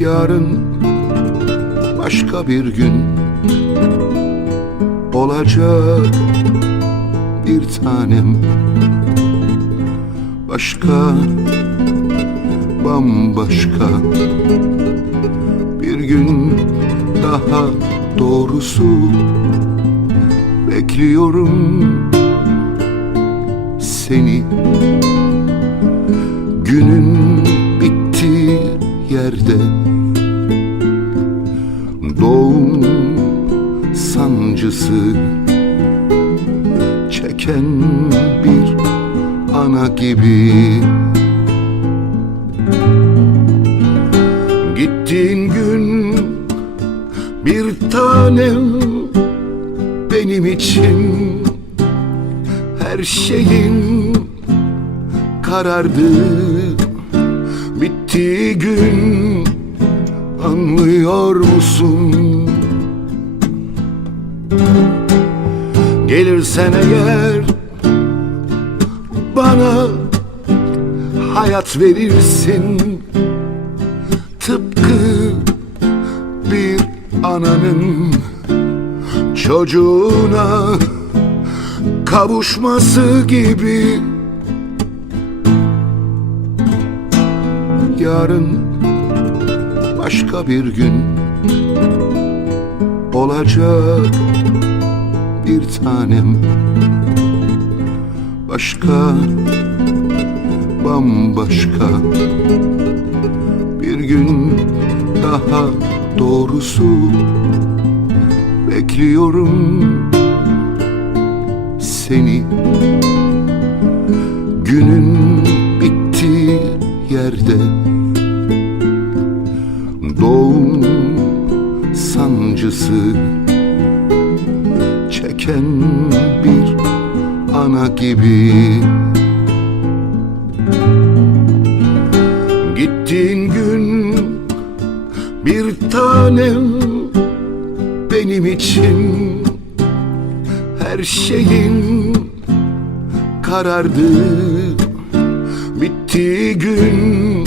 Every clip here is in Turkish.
Yarın başka bir gün olacak bir tanem. Başka bambaşka bir gün daha doğrusu bekliyorum seni. Günün yerde doğum sancısı çeken bir ana gibi Gittiğin gün bir tanem benim için her şeyin karardı anlıyor musun? Gelirsen eğer bana hayat verirsin tıpkı bir ananın çocuğuna kavuşması gibi yarın başka bir gün olacak bir tanem. Başka bambaşka bir gün daha doğrusu bekliyorum seni. Günün bittiği yerde sancısı çeken bir ana gibi. Gittiğin gün bir tanem benim için. Her şeyin karardı. Bittiği gün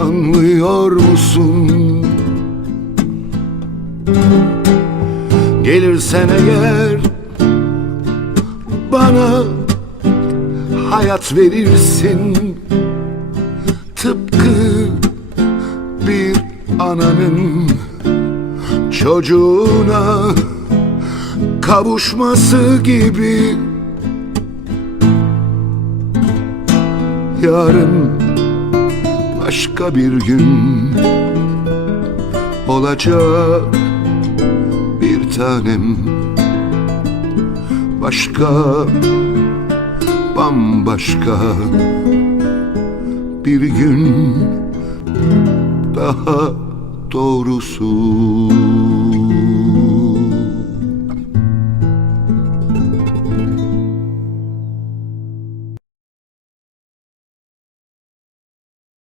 anlıyor musun? Gelirsen eğer bana hayat verirsin. Tıpkı bir ananın çocuğuna kavuşması gibi. Yarın başka bir gün olacak tanem. Başka bambaşka bir gün daha doğrusu